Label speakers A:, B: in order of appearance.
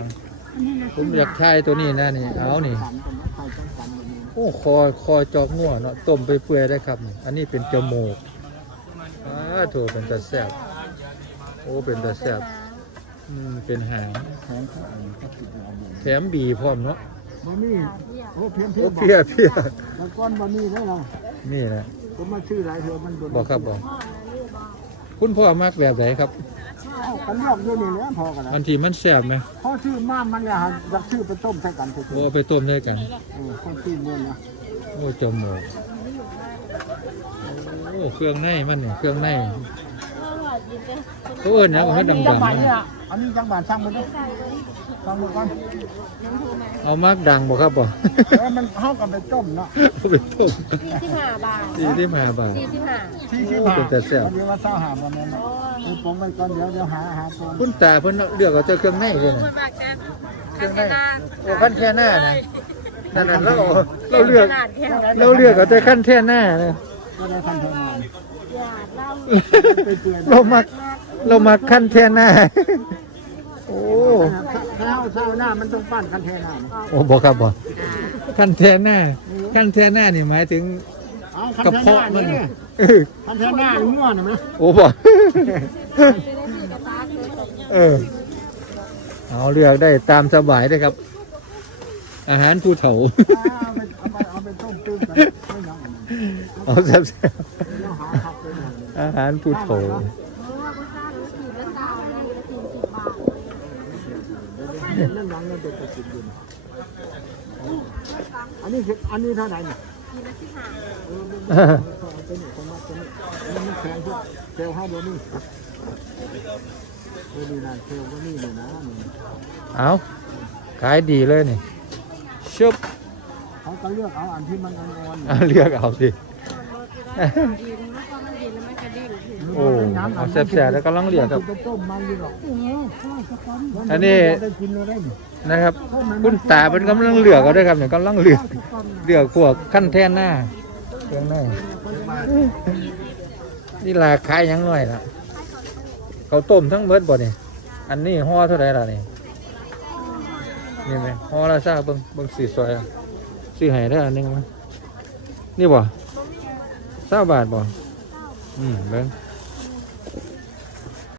A: ผมอยากทายตัวนี้นะนี่เอานี่โอ้คอจอกง่วเนาะต้มไปเปื่อยได้ครับอันนี้เป็นจมูกโถเป็นตาแซ่บโอ้เป็นตาแซ่บเป็นหางแถมบีพร้อมเนาะ
B: บะหมี่โอ้เพี้ยน
A: เพี้ย
B: แล้วก้อนบะหมี่ได้หรอ
A: นี่นะ
B: ผมมาชื่ออะไรเธอมัน
A: บอกครับบอกคุณพ่อมักแบบไหนครับ
B: กันยอกด้วยนี่เนี่ยพอกันนะ
A: อันที่มันแซ่บไหม
B: พ่อชื่อม่ามมันเนี่ยอยากชื่อไปต้มใส่กัน
A: โอ้ไปต้มใส่กัน
B: คนชื่อเมื่อนะ
A: โอ้จมูกโอ้เครื่องในมันเนี่ยเครื่องในเขาเอิ้นเนี่ยเขาดำๆ
B: อันนี้จังหวัดช่างมันด้วยช่างมันก่อน
A: เอามากดังบ่ครับบ่
B: มันเข้ากันไปต้มเนาะ
A: ไปต้ม
C: 45 บาท
A: 45 บาท
C: 45
A: เป็นแต่แซ่บ
B: เดี๋ยวว่าเศร้าหาประมาณนั้นคือผมไปก่อนเดี๋ยวหาตรง
A: คุณตาเพิ่นเลือกเอาแต่เครื่องในเลยนะเครื่องในโอ้ขั้นแค่หน้านะนั่นเราเลือกเอาแต่ขั้นแค่หน้านะเรามาขั้นแค่หน้าโอ้
B: เศร้าหน้ามันต้องปั้นขั้นแท่หน้า
A: โอ้บอกครับบอกขั้นแท่หน้านี่หมายถึงกระเพาะมัน
B: ขั้นแท่หน้าง่วงไหม
A: โอ้บอกเอาเลือกได้ตามสบายได้ครับอาหารผู้เฒ่า
B: เอาไปต้มตื้มไป
A: เอาแซ่บอาหารผู้เฒ่า
B: อันนี้เท่าไหร่เนี่ยมันแข็งพวกเซลล์ห้าโดนี่ดีนะเซลล์ก็นี่เลยนะ
A: เอาขายดีเลยนี่ชุบ
B: เขาก็เลือกเอาอันที่มันอ่อน
A: เลือกเอาสิโอ้เอาแซ่บๆแล้วก็ล่องเลียครับอันนี้นะครับคุณตาเป็นกำลังเลือกเอาด้วยครับเนี่ยกำลังเลือกพวกขั้นแท่นหน้าเครื่องหน้านี่ราคายังน้อยละเขาต้มทั้งเบิดบ่เนี่ยอันนี้ห่อเท่าไหร่ล่ะนี่ไหมห่อละซ่าเบิ่งสีสวยซื้อให้ได้อันนึงมั้ยนี่บ่20 บาทบ่เบิ่ง